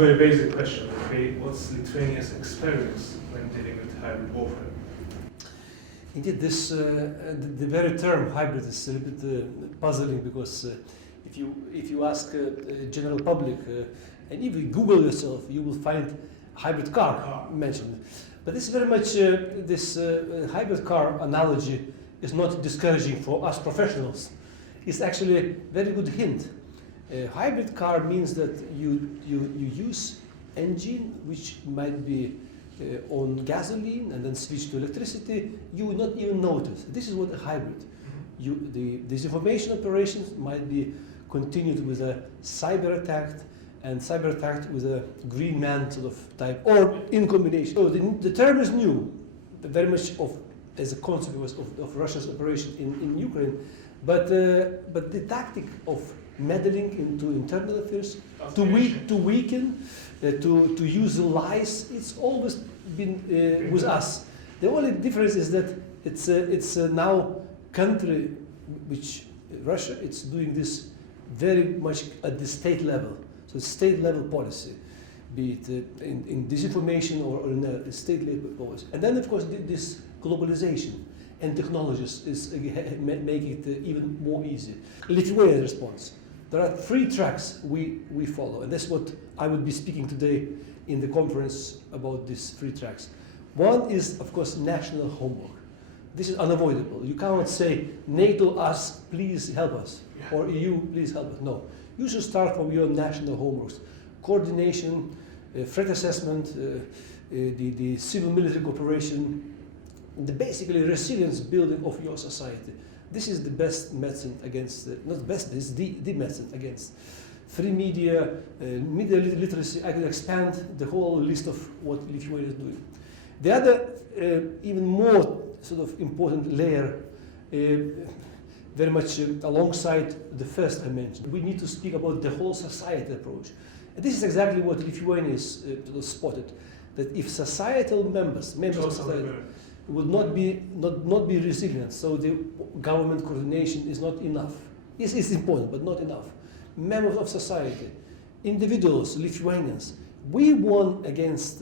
very basic question. Okay, what's Lithuania's experience when dealing with hybrid warfare? Indeed, the very term hybrid is a little bit puzzling, because if you ask general public and if you Google yourself, you will find hybrid car mentioned. But this is very much this hybrid car analogy is not discouraging for us professionals. It's actually a very good hint. A hybrid car means that you use engine which might be on gasoline and then switch to electricity. You will not even notice. This is what a hybrid. The disinformation operations might be continued with a cyber attack, and cyber attack with a green man sort of type, or in combination. So the term is new, very much as a consequence of Russia's operation in Ukraine, but the tactic of meddling into internal affairs, to weaken, to use lies, it's always been with us. The only difference is that it's now country which Russia, it's doing this very much at the state level. So state level policy, be it in disinformation or in a state level policy. And then of course this globalization and technologies is make it even more easy. Lithuanian response. There are 3 tracks we follow, and that's what I will be speaking today in the conference about these 3 tracks. One is, of course, national homework. This is unavoidable. You cannot say, NATO us, please help us, or EU, please help us. No. You should start from your national homeworks. Coordination, threat assessment, the civil-military cooperation, basically resilience building of your society. This is the best medicine against, not the best, this is the medicine against free media, media literacy. I could expand the whole list of what Lithuania is doing. The other, even more sort of important layer, very much alongside the first I mentioned, we need to speak about the whole society approach. And this is exactly what Lithuania is spotted, that if societal members of society would not be resilient, so the government coordination is not enough. It's important, but not enough. Members of society, individuals, Lithuanians, we won against,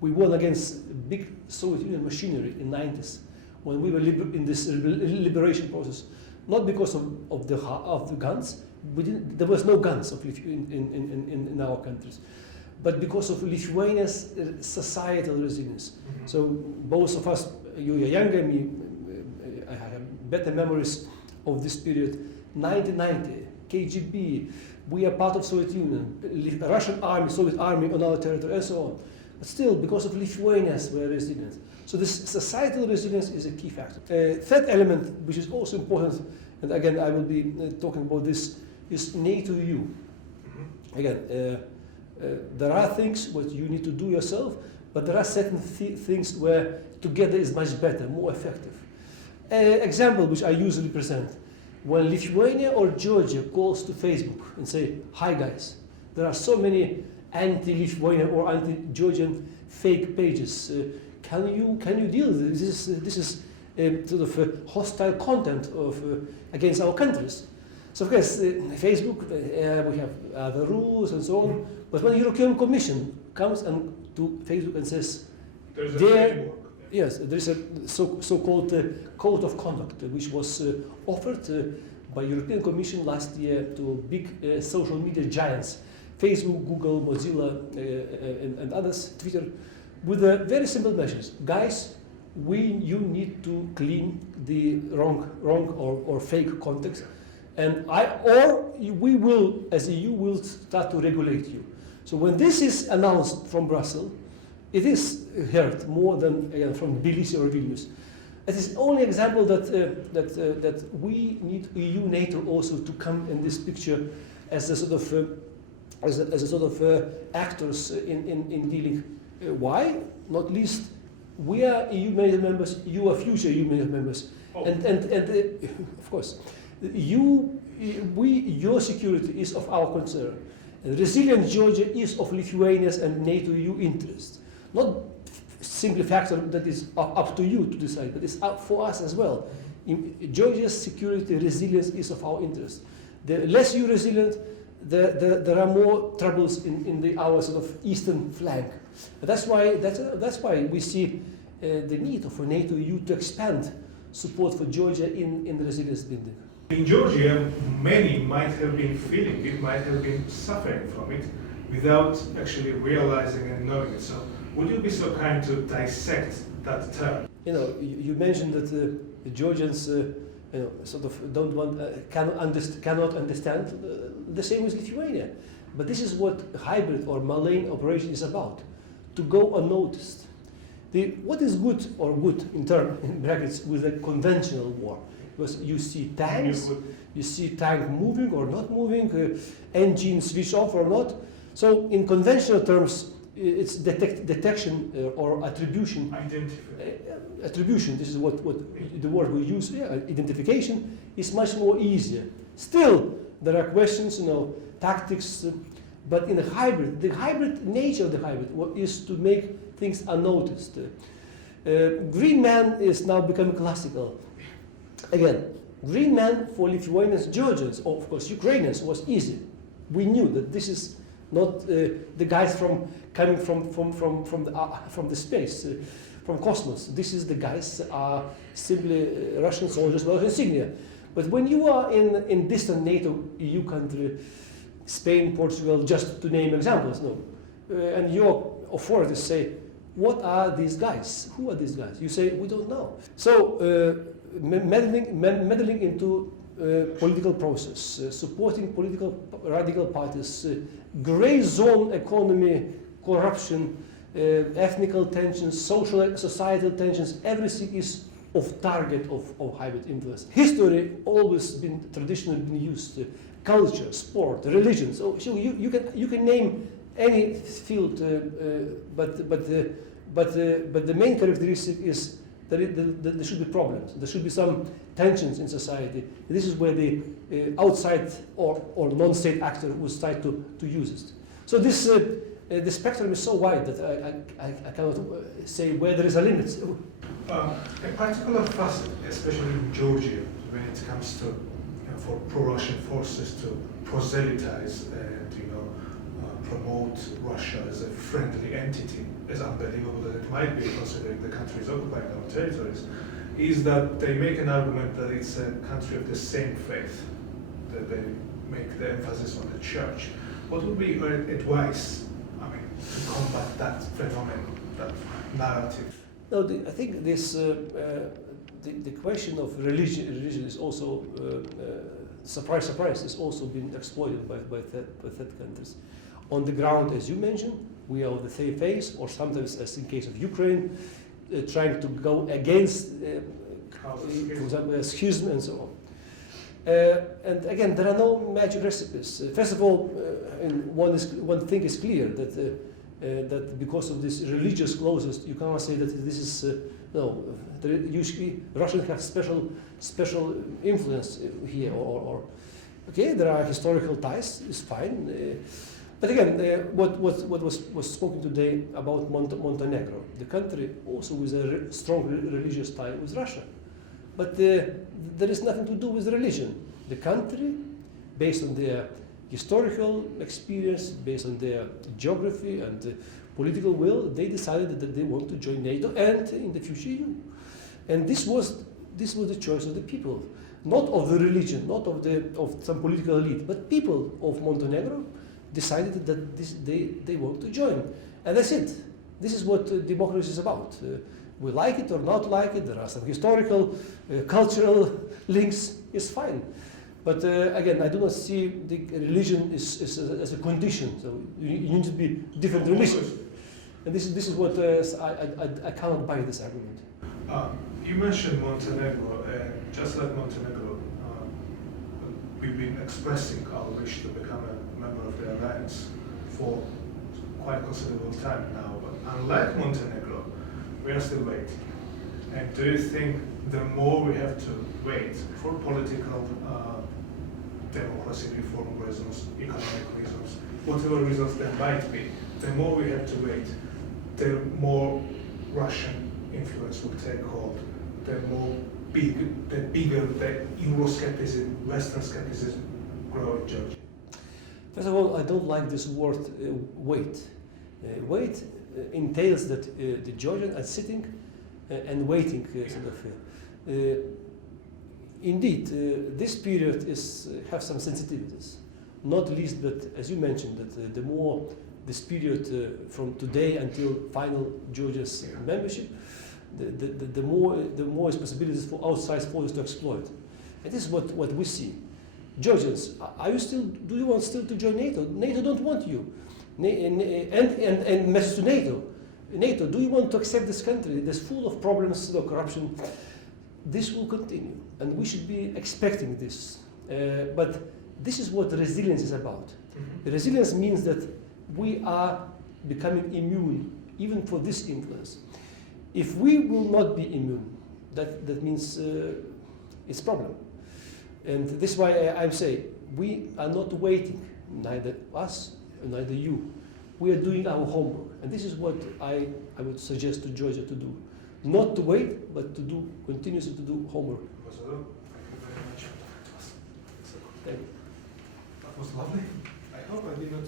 we won against big Soviet Union machinery in the 90s when we were in this liberation process, not because of the guns. There was no guns in our countries, but because of Lithuania's societal resilience. Mm-hmm. So both of us, you are younger, me, I have better memories of this period. 1990, KGB, we are part of Soviet Union, Russian army, Soviet army on our territory, and so on. But still, because of Lithuanians, we are resilient. So this societal resilience is a key factor. Third element, which is also important, and again I will be talking about this, is NATO-EU. Mm-hmm. Again, there are things what you need to do yourself, but there are certain things where together is much better, more effective. Example which I usually present, when Lithuania or Georgia calls to Facebook and say, "Hi guys, there are so many anti-Lithuanian or anti-Georgian fake pages. Can you deal with this? This is sort of hostile content against our countries." So of course, Facebook, we have other rules and so on. But when the European Commission comes to Facebook and says, yes, there is a so-called code of conduct which was offered by European Commission last year to big social media giants, Facebook, Google, Mozilla, and others, Twitter, with very simple measures. Guys, you need to clean the wrong or fake context, and we will, as EU, will start to regulate you. So when this is announced from Brussels, it is heard more than again from Tbilisi or Vilnius. It is only example that we need EU, NATO also to come in this picture as a sort of actors in dealing. Why? Not least, we are EU members. You are future EU members, and of course, your security is of our concern. And resilient Georgia is of Lithuania's and NATO-EU interest. Not simply factor that is up to you to decide, but it's up for us as well. Georgia's security resilience is of our interest. The less you're resilient, there are more troubles in our sort of eastern flank. That's why we see the need for NATO EU to expand support for Georgia in the resilience building. In Georgia, many might have been feeling it, might have been suffering from it, without actually realizing and knowing it. So, would you be so kind to dissect that term? You mentioned that the Georgians, sort of don't want, cannot understand. The same with Lithuania, but this is what hybrid or malign operation is about: to go unnoticed. What is good or good in brackets with a conventional war? Because you see tanks, you see tank moving or not moving, engine switch off or not. So in conventional terms, it's detection or attribution. Attribution, this is what the word we use, identification, is much more easier. Still, there are questions, tactics, but in a hybrid, the hybrid nature of the hybrid is to make things unnoticed. Green Man is now becoming classical. Again, Green Man for Lithuanians, Georgians, or of course Ukrainians was easy. We knew that this is not the guys coming from the space, from cosmos. This is the guys are simply Russian soldiers without insignia. But when you are in distant NATO EU country, Spain, Portugal, just to name examples, and your authorities say, what are these guys? Who are these guys? You say, we don't know. So meddling into political process, supporting political radical parties, gray zone economy, corruption, ethnical tensions, societal tensions, everything is of target of hybrid influence. History always traditionally been used. Culture, sport, religion. So you can name any field, but the main characteristic is that there should be problems. There should be some tensions in society. This is where the outside or non-state actor would start to use it. So this the spectrum is so wide that I cannot say where there is a limit. A particular facet, especially in Georgia, when it comes to for pro-Russian forces to proselytize and promote Russia as a friendly entity, as unbelievable as it might be considering the country is occupying our territories, is that they make an argument that it's a country of the same faith, that they make the emphasis on the church. What would be your advice, to combat that phenomenon, that narrative? No, I think this the question of religion is also surprise, is also been exploited by third countries. On the ground, as you mentioned, we are the same faith, or sometimes, as in case of Ukraine, trying to go against, for example, schism and so on. And again, there are no magic recipes. First of all, one thing is clear that because of this religious clauses, you cannot say that this is usually Russians have special influence here, or okay, there are historical ties. It's fine. But again, what was spoken today about Montenegro, the country also with a strong religious tie with Russia, but there is nothing to do with religion. The country, based on their historical experience, based on their geography and political will, they decided that they want to join NATO and in the future EU. And this was the choice of the people, not of the religion, not of some political elite, but people of Montenegro decided that they want to join. And that's it. This is what democracy is about. We like it or not like it, there are some historical, cultural links, it's fine. But again, I do not see the religion as a condition. So you need to be different religions. And this is what I cannot buy this argument. You mentioned Montenegro, and just like Montenegro, we've been expressing our wish to become a member of the alliance for quite considerable time now. But unlike Montenegro, we are still waiting. And do you think the more we have to wait for political democracy reform reasons, economic reasons, whatever reasons there might be, the more we have to wait, the more Russian influence will take hold, the bigger the Euroscepticism, Western skepticism grow in Georgia? First of all, I don't like this word wait. Wait entails that the Georgians are sitting and waiting. Indeed, this period have some sensitivities, not least that, as you mentioned, that the more this period from today until final Georgia's membership, the more is possibilities for outside forces to exploit. And this is what we see. Georgians, do you want still to join NATO? NATO don't want you. And message to NATO. NATO, do you want to accept this country that's full of problems, corruption? This will continue, and we should be expecting this. But this is what resilience is about. Mm-hmm. Resilience means that we are becoming immune, even for this influence. If we will not be immune, that means it's a problem. And this is why I'm saying we are not waiting, neither us, neither you. We are doing our homework, and this is what I would suggest to Georgia to do. Not to wait, but to do continuously to do homework. Thank you very much. Thank you. That was lovely. I hope I did not